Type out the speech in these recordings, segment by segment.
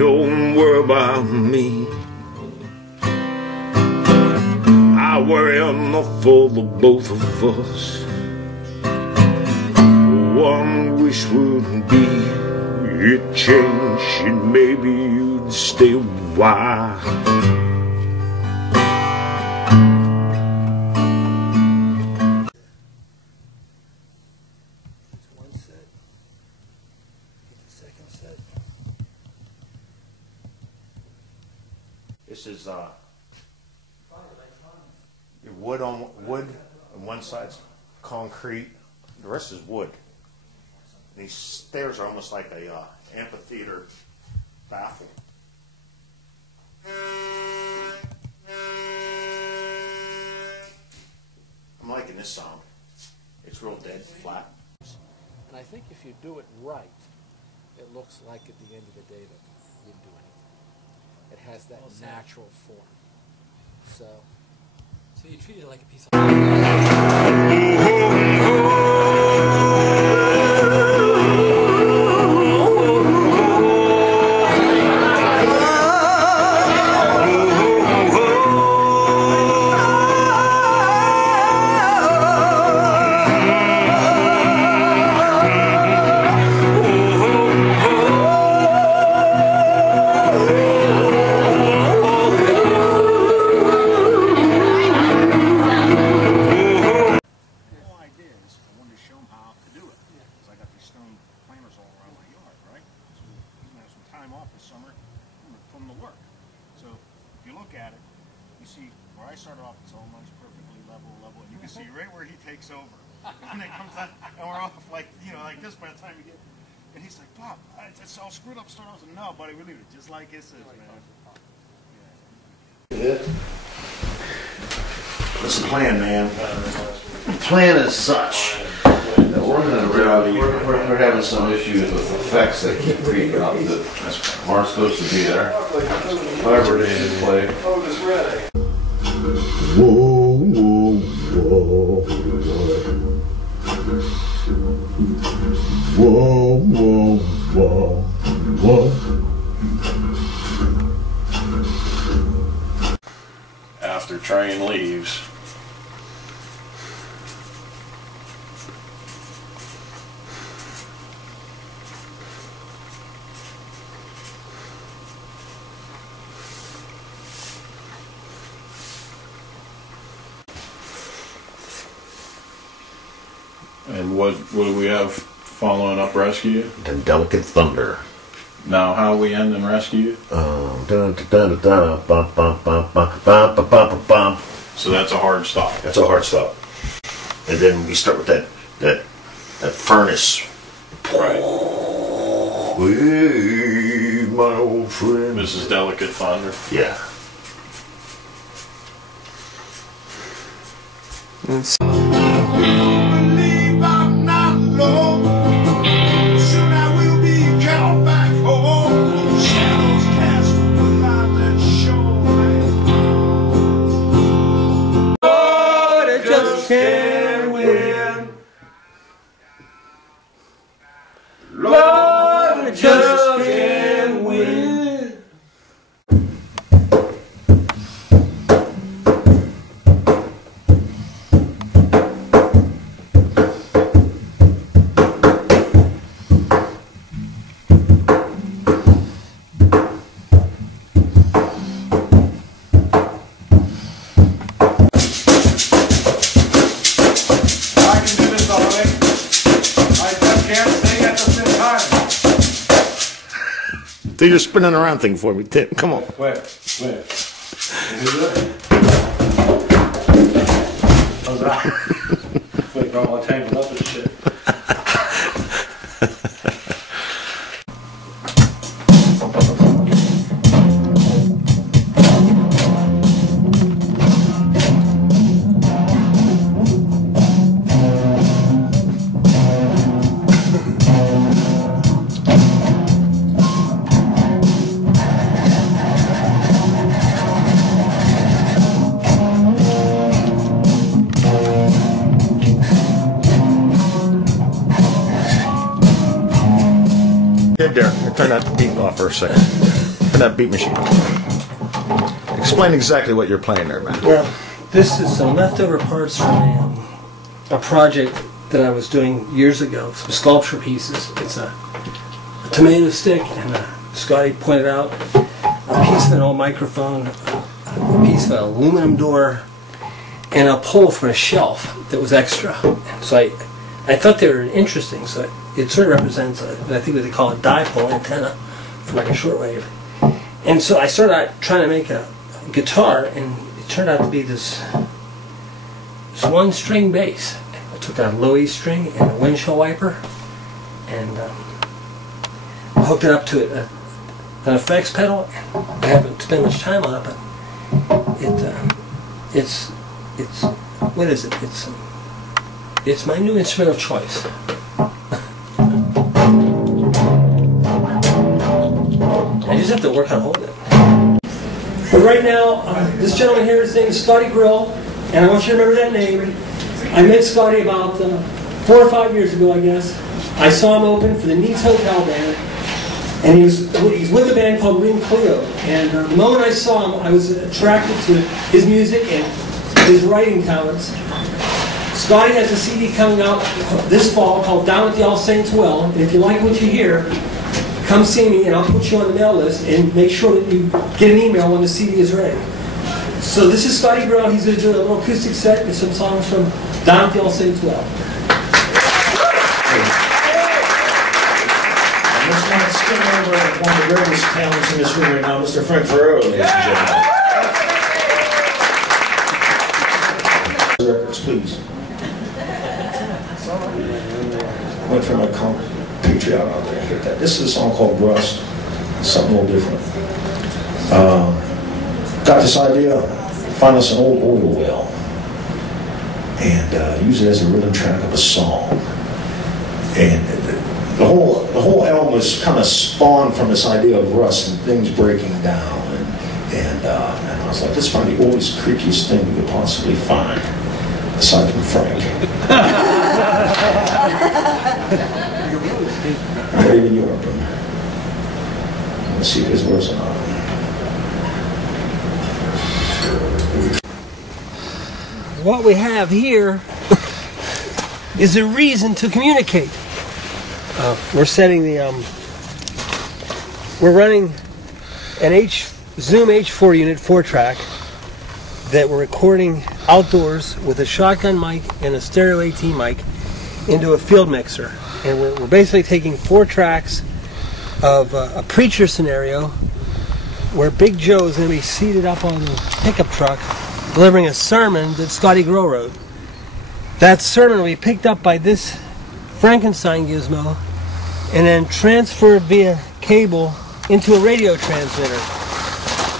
don't worry about me. I worry enough for the both of us. One wish would be you'd change and maybe you'd stay a while. One set. Get the second set. This is your wood on one side's concrete, the rest is wood. These stairs are almost like a amphitheater baffle. I'm liking this sound. It's real dead, flat. And I think if you do it right, it looks like at the end of the day that you didn't do anything. It has that natural form. So you treat it like a piece of summer from the work. So if you look at it, you see where I started off, it's all nice, perfectly level, and you can see right where he takes over. And it comes out, and we're off like, like this by the time you get, and he's like, Bob, it's all screwed up, start off. No, buddy, we leave it just like this is, man. Yeah. What's the plan, man? The plan is such that we're having some issues with effects that keep creeping up that aren't supposed to be there. However, they did play. Whoa, whoa, whoa, whoa, whoa, whoa, whoa. After train leaves, and what do we have following up rescue? The Delicate Thunder. Now, how we end and rescue? So that's a hard stop. That's a hard stop. And then we start with that furnace. Right. Hey, my old friend. This is Delicate Thunder. Yeah. Lord, I just can't win. Do your spinning around thing for me, Tim. Come on. Wait. How's that? Wait, bro, I'll tangle up this shit. Turn that beat off for a second. Turn that beat machine off. Explain exactly what you're playing there, man. Well, this is some leftover parts from a project that I was doing years ago, some sculpture pieces. It's a tomato stick, and Scotty pointed out a piece of an old microphone, a piece of an aluminum door, and a pole from a shelf that was extra. So I thought they were interesting. So it sort of represents, I think what they call a dipole antenna for like a shortwave. And so I started out trying to make a guitar, and it turned out to be this one-string bass. I took a low E string and a windshield wiper, and hooked it up to an effects pedal. I haven't spent much time on it, but it's what is it? It's my new instrument of choice. I just have to work on holding it. But right now, this gentleman here, his name is Scotty Grill, and I want you to remember that name. I met Scotty about 4 or 5 years ago, I guess. I saw him open for the Needs Hotel band, and he's with a band called Green Cleo. And the moment I saw him, I was attracted to his music and his writing talents. Scotty has a CD coming out this fall called Down at the All Saints Well, and if you like what you hear, come see me and I'll put you on the mail list and make sure that you get an email when the CD is ready. So this is Scotty Brown. He's going to do a little acoustic set with some songs from Down at the All Saints Well. Let's not skim over one of the greatest talents in this room right now, Mr. Frank Ferrero, ladies and gentlemen. Records, please. Went for my compatriot out there. Hit that. This is a song called Rust. Something a little different. Got this idea. Find us an old oil well and use it as a rhythm track of a song. And the whole album is kind of spawned from this idea of rust and things breaking down. And I was like, let's find the oldest, creakiest thing we could possibly find, aside from Frank. Not even Europe. Let's see if his words or not. What we have here is a reason to communicate. We're setting the we're running an Zoom H4 unit 4-track that we're recording outdoors with a shotgun mic and a stereo AT mic into a field mixer, and we're basically taking 4 tracks of a preacher scenario where Big Joe is going to be seated up on the pickup truck delivering a sermon that Scotty Grow wrote. That sermon will be picked up by this Frankenstein gizmo and then transferred via cable into a radio transmitter.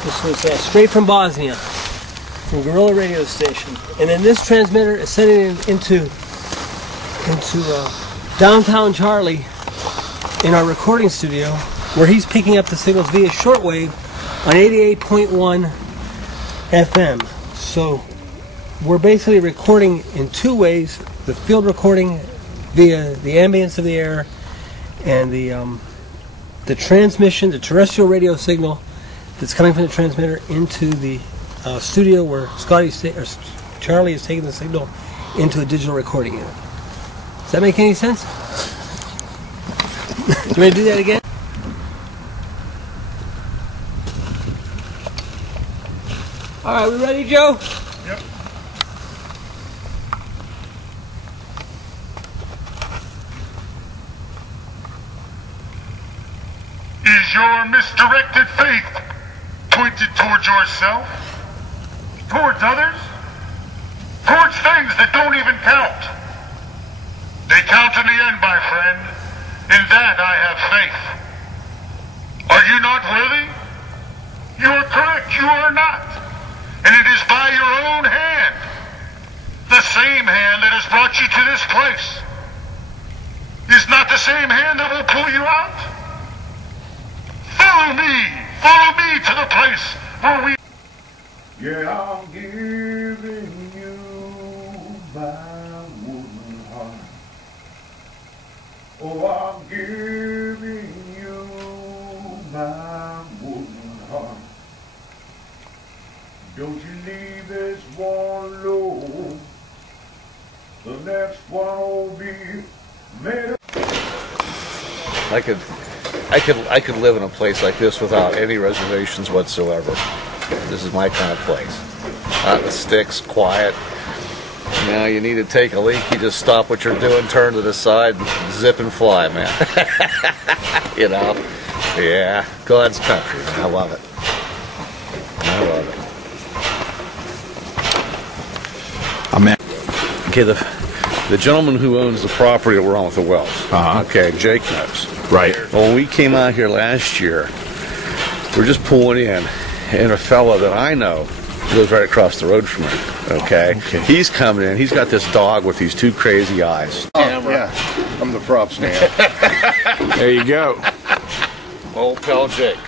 This was straight from Bosnia, from Guerrilla radio station. And then this transmitter is sending it into downtown Charlie in our recording studio, where he's picking up the signals via shortwave on 88.1 FM. So we're basically recording in 2 ways: the field recording via the ambience of the air, and the transmission, the terrestrial radio signal that's coming from the transmitter into the studio where Charlie is taking the signal into a digital recording unit. Does that make any sense? You ready to do that again? All right, we ready, Joe? Yep. Is your misdirected faith pointed towards yourself? Towards others? Towards things that don't even count? They count in the end, my friend. In that I have faith. Are you not worthy? You are correct, you are not. And it is by your own hand, the same hand that has brought you to this place, is not the same hand that will pull you out. Follow me to the place where we... Yeah, I'm giving you my wooden heart. Oh, I'm giving you time wouldn't harm. Don't you leave this one low. The next one will be made. I could live in a place like this without any reservations whatsoever. This is my kind of place. Out in the sticks, quiet. Now you need to take a leak, you just stop what you're doing, turn to the side, and zip and fly, man. You know? Yeah, God's country, man. I love it. I love it. I'm in. Okay, the gentleman who owns the property that we're on with the wells. Okay, Jake knows. Right. Well, when we came out here last year, we're just pulling in, and a fella that I know lives right across the road from me. Okay? He's coming in. He's got this dog with these two crazy eyes. Yeah, I'm the props man. There you go. Old pal Jake.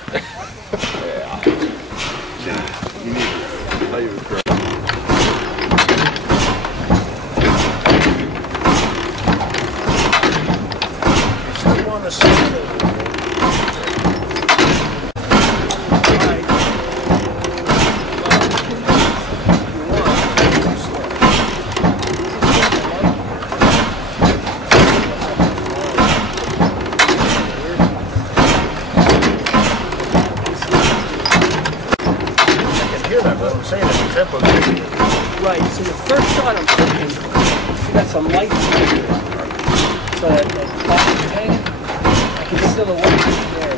Right, so the first shot I'm taking, you got some light here. So that top tank, I can still away from there.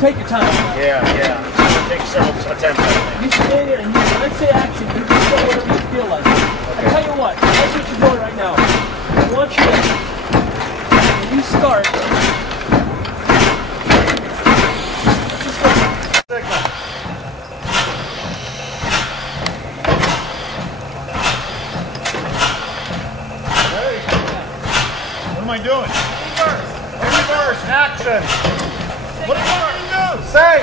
Take your time. Yeah. Take several attempts. You stand there and let's say action. You can show whatever you feel like. I tell you what. That's what you're doing right now. I want you to. When you start. What am I doing? Reverse. Action. What are you going to do? Say!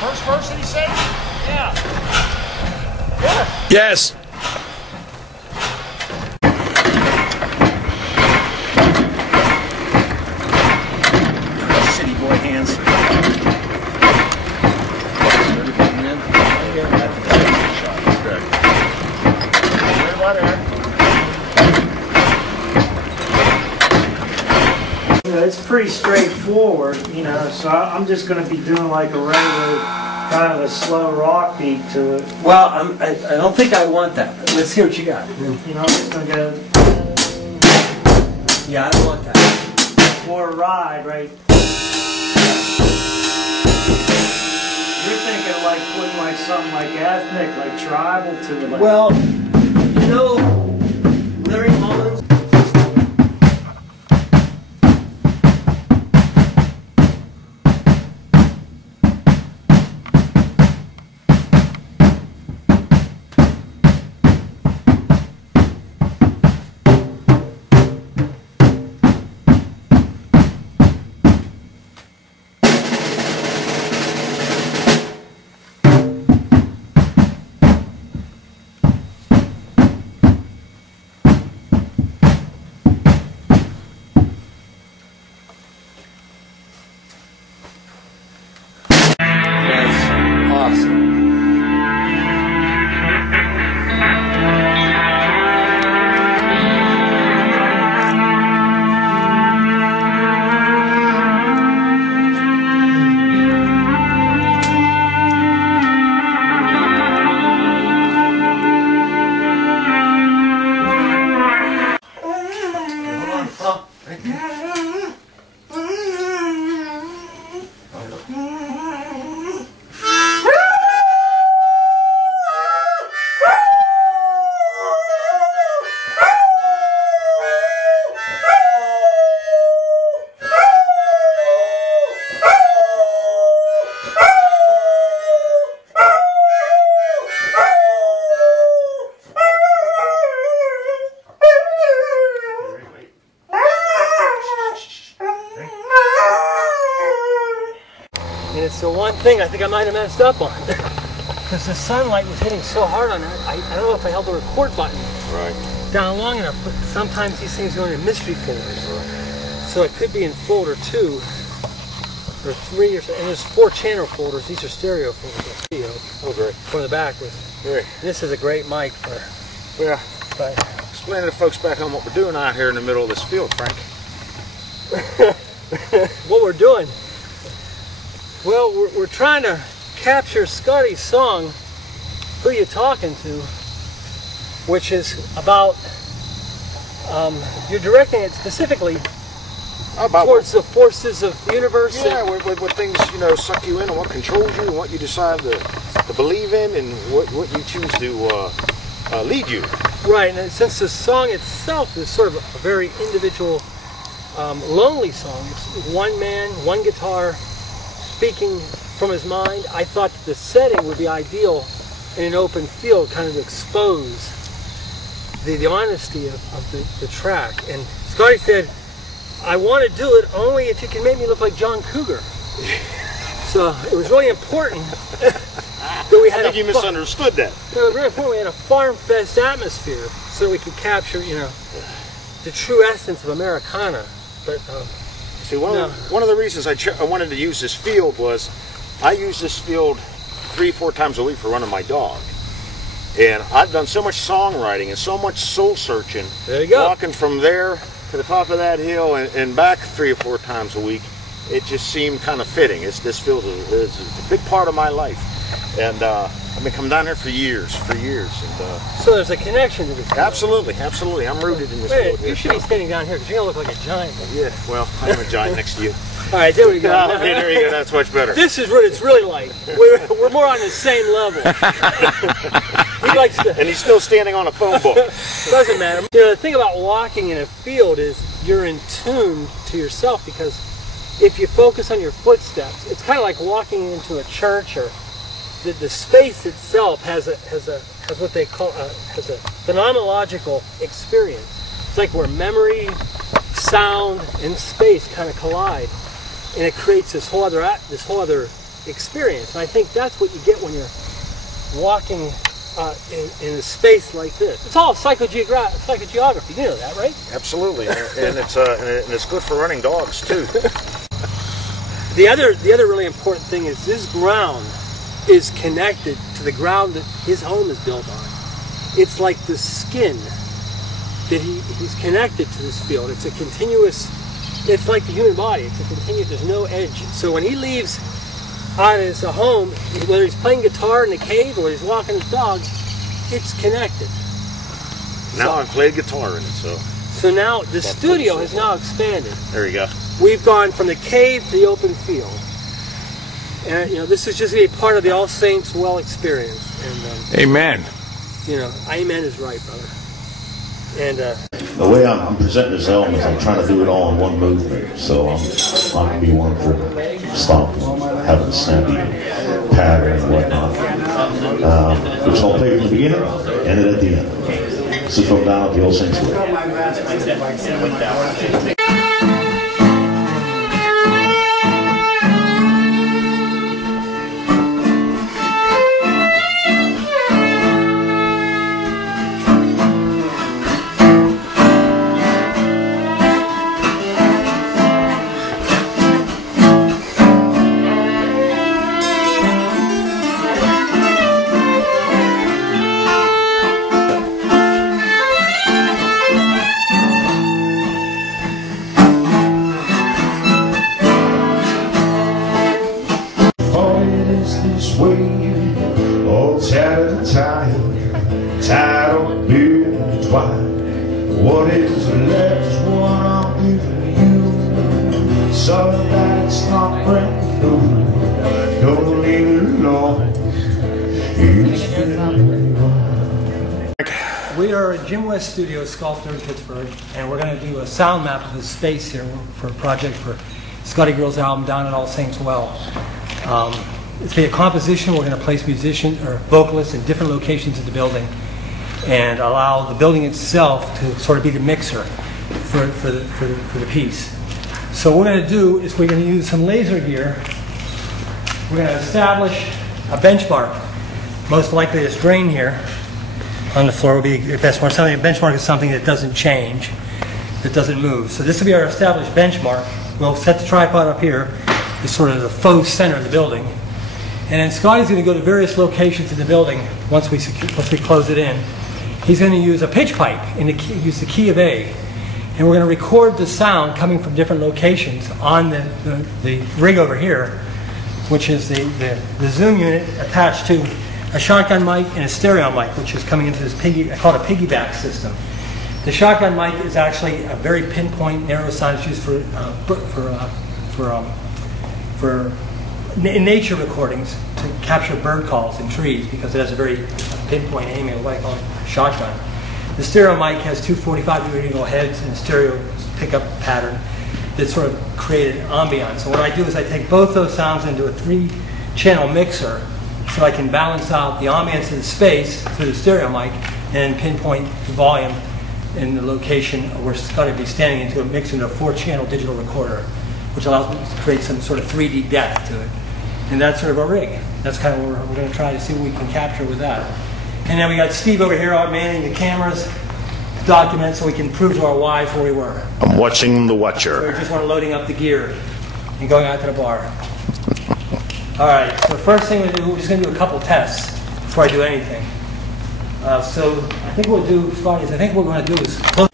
First person, he said? Yeah. Yes. City boy hands. It's pretty straightforward, you know, so I'm just going to be doing like a regular kind of a slow rock beat to it. Well, I don't think I want that. Let's hear what you got. You know, I'm just going to go. Yeah, I don't want that. Or a ride, right? You're thinking like putting like something like ethnic, like tribal to it. Like, well, you know, Larry Mullins. So one thing I think I might have messed up on, because the sunlight was hitting so hard on that, I don't know if I held the record button down long enough, but sometimes these things go into mystery folders. So it could be in folder 2 or 3 or so, and there's 4 channel folders. These are stereo folders. Oh, great. One in the back with. Great. This is a great mic for. Yeah. But Explain to the folks back home what we're doing out here in the middle of this field, Frank. what we're doing. Well, we're trying to capture Scotty's song, Who You Talking To, which is about, you're directing it specifically towards the forces of the universe. Yeah, what things, you know, suck you in and what controls you and what you decide to believe in and what you choose to lead you. Right, and since the song itself is sort of a very individual, lonely song, it's one man, one guitar, speaking from his mind, I thought that the setting would be ideal in an open field, kind of to expose the honesty of the track. And Scotty said, I want to do it only if you can make me look like John Cougar. So it was really important that we had I think you misunderstood that. It was really important we had a farm fest atmosphere so we could capture, you know, the true essence of Americana. But see, one of the reasons I wanted to use this field was I use this field 3-4 times a week for running my dog. And I've done so much songwriting and so much soul searching. There you go. Walking from there to the top of that hill and back 3 or 4 times a week, it just seemed kind of fitting. This field is a big part of my life. And I've been coming down here for years. And, so there's a connection to this field. Absolutely. I'm rooted in this field. You should be standing down here because you're going to look like a giant. Yeah, well, I'm a giant next to you. All right, there we go. Okay, there you go. That's much better. This is what it's really like. We're more on the same level. He likes to, and he's still standing on a phone book. Doesn't matter. You know, the thing about walking in a field is you're in tune to yourself, because if you focus on your footsteps, it's kind of like walking into a church, or the space itself has what they call has a phenomenological experience. It's like where memory, sound, and space kind of collide, and it creates this whole other experience. And I think that's what you get when you're walking in a space like this. It's all psychogeography. You know that, right? Absolutely, and it's good for running dogs too. The other really important thing is this ground is connected to the ground that his home is built on. It's like the skin that he's connected to this field. It's a continuous, it's like the human body. It's a continuous, there's no edge. So when he leaves out his home, whether he's playing guitar in the cave or he's walking his dog, it's connected. Now I've played guitar in it, so now the studio has now expanded. There you go. We've gone from the cave to the open field. And, you know, this is just going to be part of the All Saints Well experience. And, amen. You know, amen is right, brother. And the way I'm presenting this album is I'm trying to do it all in one movement. So I'm not going to be one for stopping, having a snappy pattern and whatnot. Which I'll play from the beginning, and then at the end. This is from down at the All Saints Well. Tired of being twine. What is left is what I'm giving you. So that's not brand new. Don't need it long. we are at Jim West Studio Sculptor in Pittsburgh, and we're going to do a sound map of the space here for a project for Scotty Grill's album Down at All Saints Well. It's going to be a composition. We're going to place musicians or vocalists in different locations of the building and allow the building itself to sort of be the mixer for the piece. So what we're going to do is we're going to use some laser gear we're going to establish a benchmark. Most likely this drain here on the floor will be your best mark. Something, a benchmark is something that doesn't change, that doesn't move. So this will be our established benchmark. We'll set the tripod up here. It's sort of the faux center of the building. And then Scotty's going to go to various locations in the building once we close it in. He's going to use a pitch pipe and use the key of A. And we're going to record the sound coming from different locations on the rig over here, which is the Zoom unit attached to a shotgun mic and a stereo mic, which is coming into this I call it a piggyback system. The shotgun mic is actually a very pinpoint, narrow sound. It's used for nature recordings to capture bird calls in trees because it has a very pinpoint aiming, what I call it, shotgun. The stereo mic has two 45-degree angle heads and a stereo pickup pattern that sort of create an ambiance. So what I do is I take both those sounds into a 3-channel mixer so I can balance out the ambience of the space through the stereo mic and pinpoint the volume and the location where it's going to be standing into a mix into a 4-channel digital recorder, which allows me to create some sort of 3D depth to it. And that's sort of our rig. That's kind of what we're going to try to see what we can capture with that. And then we got Steve over here manning the cameras, documents, so we can prove to our wives where we were. I'm watching the So watcher. we just want to loading up the gear and going out to the bar. All right, so the first thing we do, we're just going to do a couple tests before I do anything. So I think what we'll do, Scotty, is I think what we're going to do is close.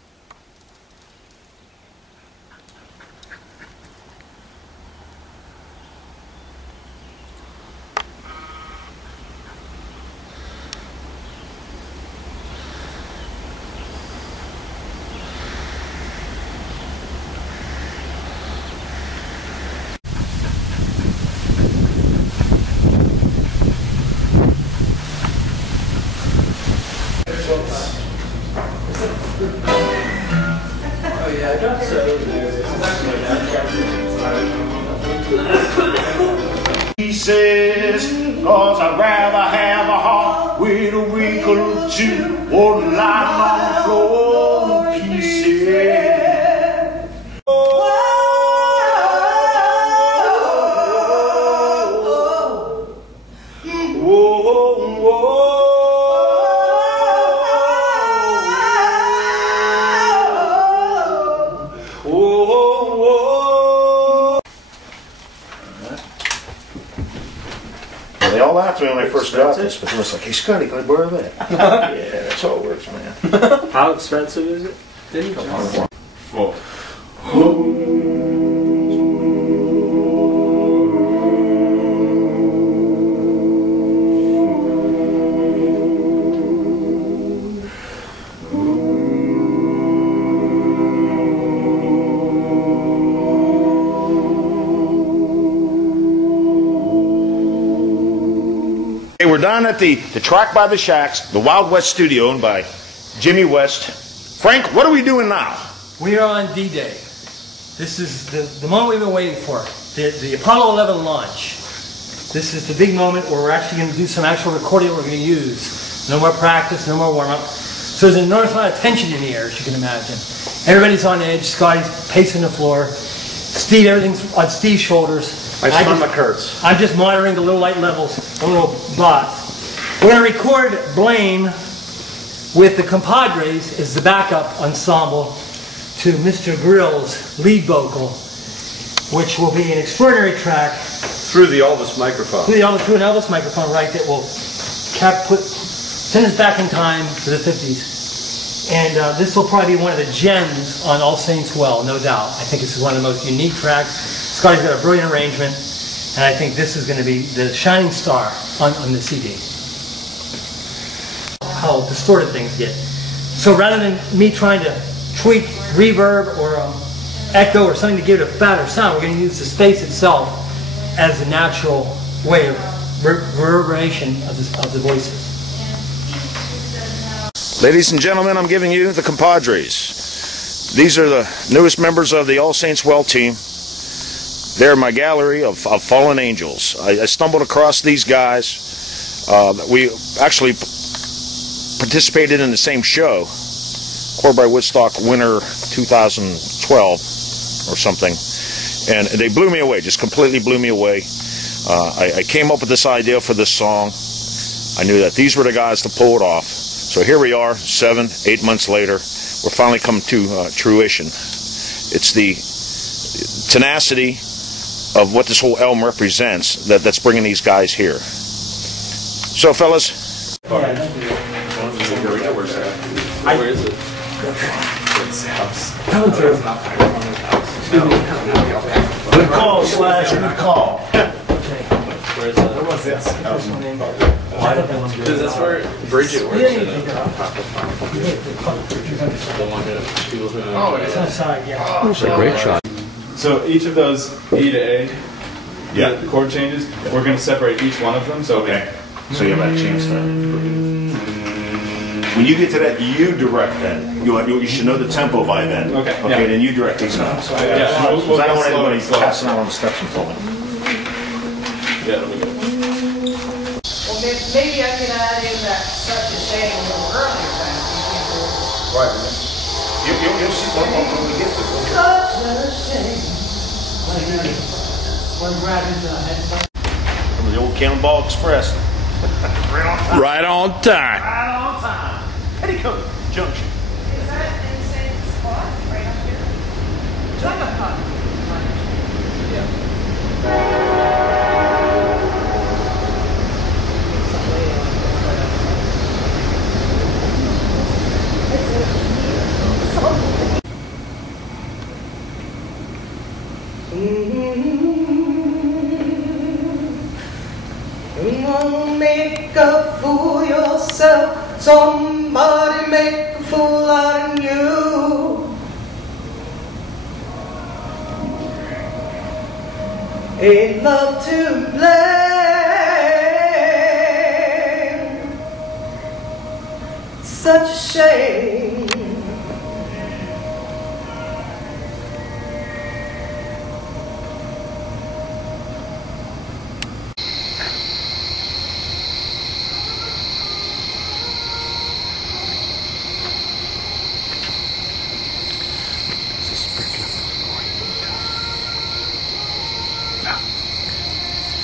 Pieces, 'cause I'd rather have a heart with a wrinkle or two, or lying on the floor in pieces. They all laughed at me when I first got this, but they was like, "Hey, Scotty, can I borrow that?" Yeah, that's how it works, man. How expensive is it? Well, Hey, we're down at the track by the shacks, the Wild West studio owned by Jimmy West. Frank, what are we doing now? We are on D-Day. This is the moment we've been waiting for, the Apollo 11 launch. This is the big moment where we're actually going to do some actual recording that we're going to use. No more practice, no more warm-up. So there's an enormous amount of tension in the air, as you can imagine. Everybody's on edge. Scotty's pacing the floor. Steve, everything's on Steve's shoulders. My stomach hurts. I'm just monitoring the little light levels, the little dots. We're going to record Blaine with the Compadres as the backup ensemble to Mr. Grill's lead vocal, which will be an extraordinary track Through the Elvis microphone. through an Elvis microphone, right, that will send us back in time to the 50s. And this will probably be one of the gems on All Saints Well, no doubt. I think this is one of the most unique tracks. Scotty's got a brilliant arrangement, and I think this is going to be the shining star on the CD. How distorted things get. So rather than me trying to tweak reverb or echo or something to give it a fatter sound, we're going to use the space itself as the natural way of reverberation of the voices. Ladies and gentlemen, I'm giving you the Compadres. These are the newest members of the All Saints Well team. They're my gallery of fallen angels. I stumbled across these guys. We actually participated in the same show, Core by Woodstock winter 2012 or something. And they blew me away, just completely blew me away. I came up with this idea for this song. I knew that these were the guys to pull it off. So here we are, 7, 8 months later. We're finally come to fruition. It's the tenacity of what this whole elm represents that's bringing these guys here. So, fellas. Where is it? It's house. Good call, Slash, good call. Where's that? Where was this? Because that's where Bridget works. The one that she was in. Oh, it is. It's a great shot. So each of those E to A, Yeah. the chord changes, we're going to separate each one of them. So Okay. So you have that chance to. When you get to that, you direct then. You should know the tempo by then. Okay. Okay, Yeah. then you direct these notes. Yeah, we'll Because I don't want slow anybody and slow. passing out on the steps and falling. Yeah, that'll be good. Well, maybe I can add in that such a saying a little earlier than Right. You'll see when we get to it. such a shame. From the old Cannonball Express. Right on time. Right on time. Right on time. Petticoat Junction. Is that in the same spot right up here? It's like a putt. Make a fool yourself, somebody make a fool out of you. Ain't love to blame, such a shame.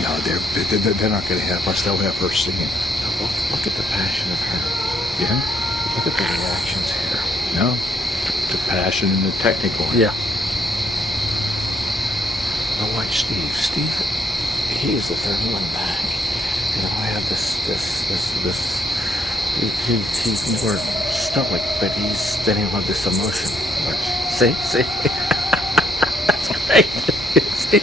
No, they're not going to have us. They'll have her singing. Look at the passion of her. Yeah? Look at the reactions here. No. The passion and the technical. Yeah. Now watch Steve. Steve, he is the third one back. You know, I have this. He's more stoic, but then he'll have this emotion. Watch. See? That's great. See?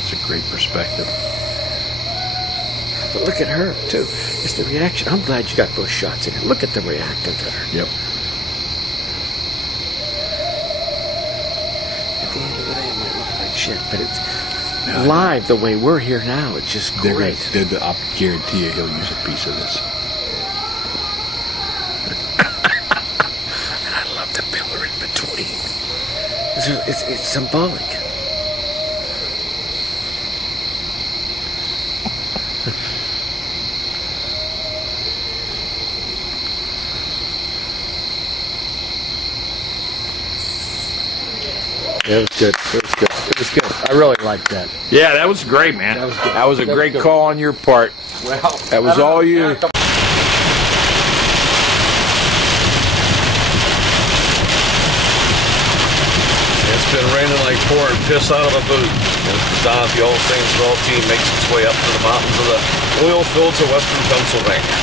It's a great perspective. But look at her, too. It's the reaction. I'm glad you got both shots in here. Look at the reacting to her. Yep. At the end of the day, it might look like shit, but it's live the way we're here now. It's just great. I guarantee you he'll use a piece of this. And I love the pillar in between. It's symbolic. It was good. It was good. It was good. I really liked that. Yeah, that was great, man. That was good. That was a great call on your part. Well, That was all you. It's been raining like pouring piss out of a boot. As the All Saints Swell team makes its way up to the mountains of the oil fields of western Pennsylvania.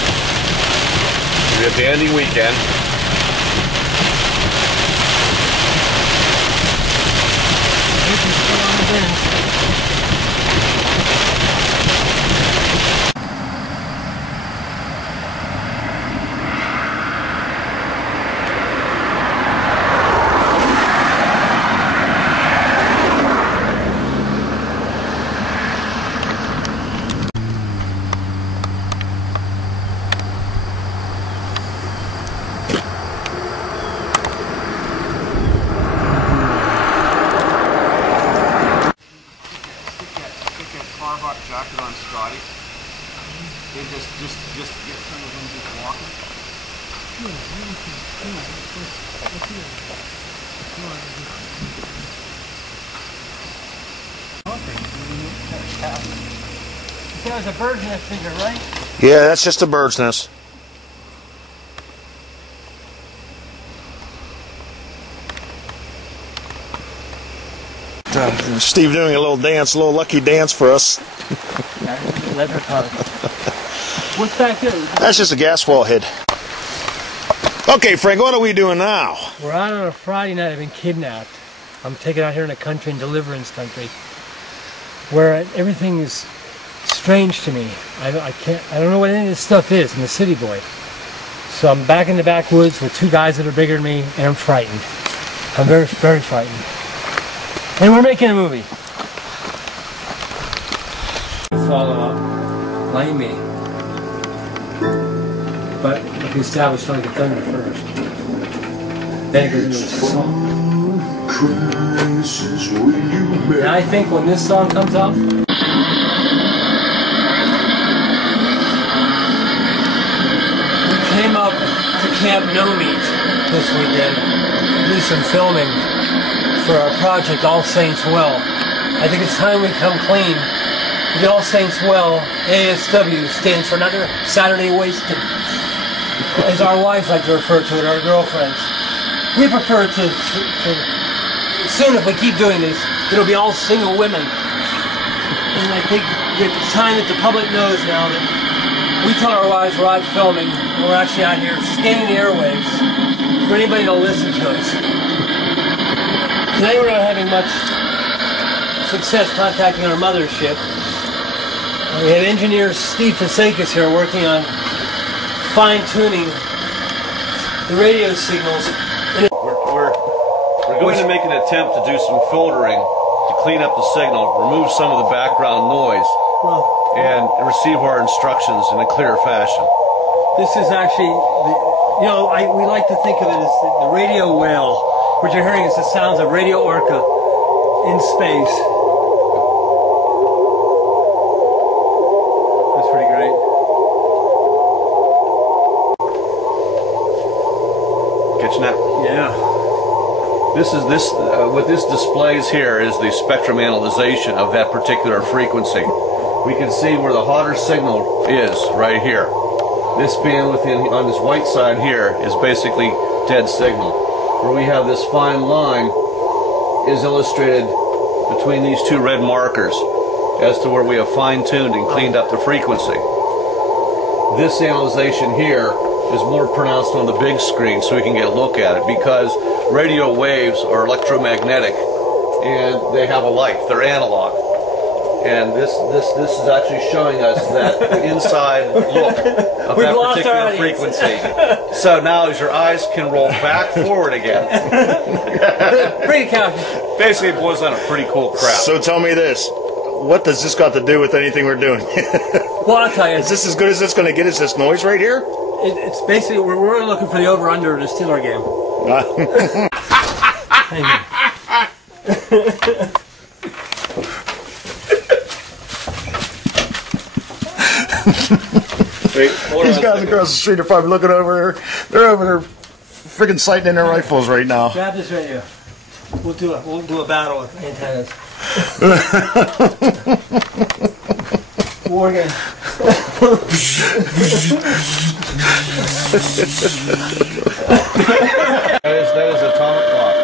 We have a dandy weekend. Starbuck jacket on Scotty? They just get some of them just walking. There was a bird's nest figure, right? Yeah, that's just a bird's nest. Steve doing a little dance, a little lucky dance for us. Leprechaun. What's back there? That's just a gas well head. Okay, Frank, what are we doing now? We're out on a Friday night. I've been kidnapped. I'm taken out here in a country, in deliverance country, where everything is strange to me. I don't know what any of this stuff is. I'm a city boy. So I'm back in the backwoods with two guys that are bigger than me, and I'm frightened. I'm very, very frightened. And we're making a movie. Follow up, blame me. But if you establish Like a Thunder first, then it goes into a song. And I think when this song comes up, we came up to Camp No Meat this weekend to do some filming for our project All Saints Well. I think it's time we come clean. The All Saints Well, DATASW, stands for Another Saturday Wasted, as our wives like to refer to it, our girlfriends. We prefer to soon, if we keep doing this, it'll be all single women. And I think it's time that the public knows now that we tell our wives we're out filming, and we're actually out here scanning the airwaves for anybody to listen to us. Today we're not having much success contacting our mothership. We have engineer Steve Fasakis here working on fine-tuning the radio signals. We're going to make an attempt to do some filtering to clean up the signal, remove some of the background noise, and receive our instructions in a clear fashion. This is actually, we like to think of it as the radio whale. What you're hearing is the sounds of Radio Orca in space. That's pretty great. Catching that? Yeah. What this displays here is the spectrum analyzation of that particular frequency. We can see where the hotter signal is right here. This band on this white side here is basically dead signal. Where we have this fine line is illustrated between these two red markers as to where we have fine-tuned and cleaned up the frequency. This analyzation here is more pronounced on the big screen so we can get a look at it, because radio waves are electromagnetic and they have a life, they're analog. And this is actually showing us that inside look of that particular frequency. So now as your eyes can roll back forward again. Pretty cool. Basically it boils down to pretty cool crap. So tell me this. What does this got to do with anything we're doing? Well, I'll tell you. Is this as good as it's going to get? Is this noise right here? It's basically, we're really looking for the over-under in the Steeler game. These guys across the street are probably looking over here. They're over there freaking sighting in their rifles right now. Grab this right here. We'll do a battle with antennas. War game. That is atomic clock.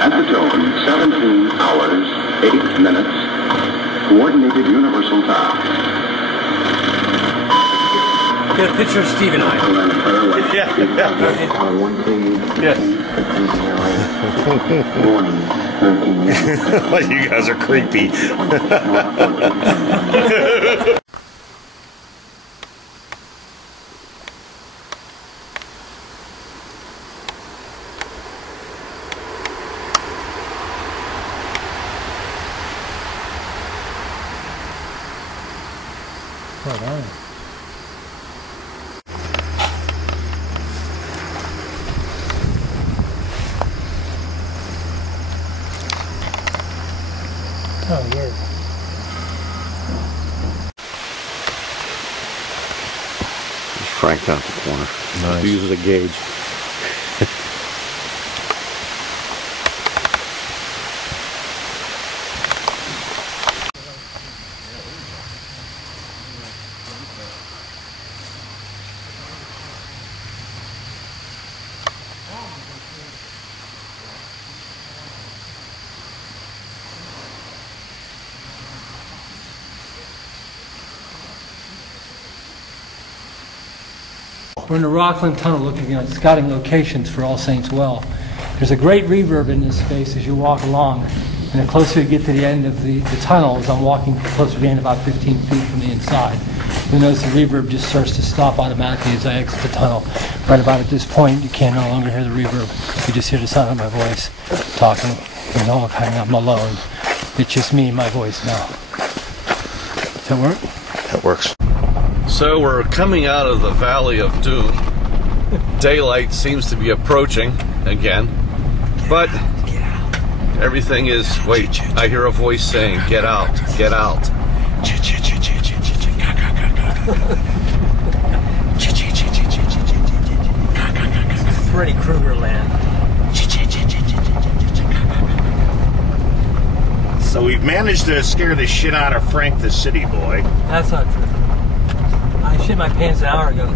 At the tone, 17 hours, 8 minutes, coordinated universal time. Get a picture of Steve and I. You guys are creepy. Right on. Oh, yeah. Just franked out the corner. Nice. Uses a gauge. We're in the Rockland Tunnel looking at scouting locations for All Saints Well. There's a great reverb in this space as you walk along. And the closer you get to the end of the tunnel, as I'm walking closer to the end, about 15 feet from the inside, you'll notice the reverb just starts to stop automatically as I exit the tunnel. Right about at this point, you can no longer hear the reverb. You just hear the sound of my voice talking. You know, I'm alone. It's just me and my voice now. Does that work? That works. So we're coming out of the Valley of Doom. Daylight seems to be approaching again, but everything is, wait, I hear a voice saying, get out, get out. Freddy Krueger land. So we've managed to scare the shit out of Frank the city boy. That's not true. I shit my pants an hour ago.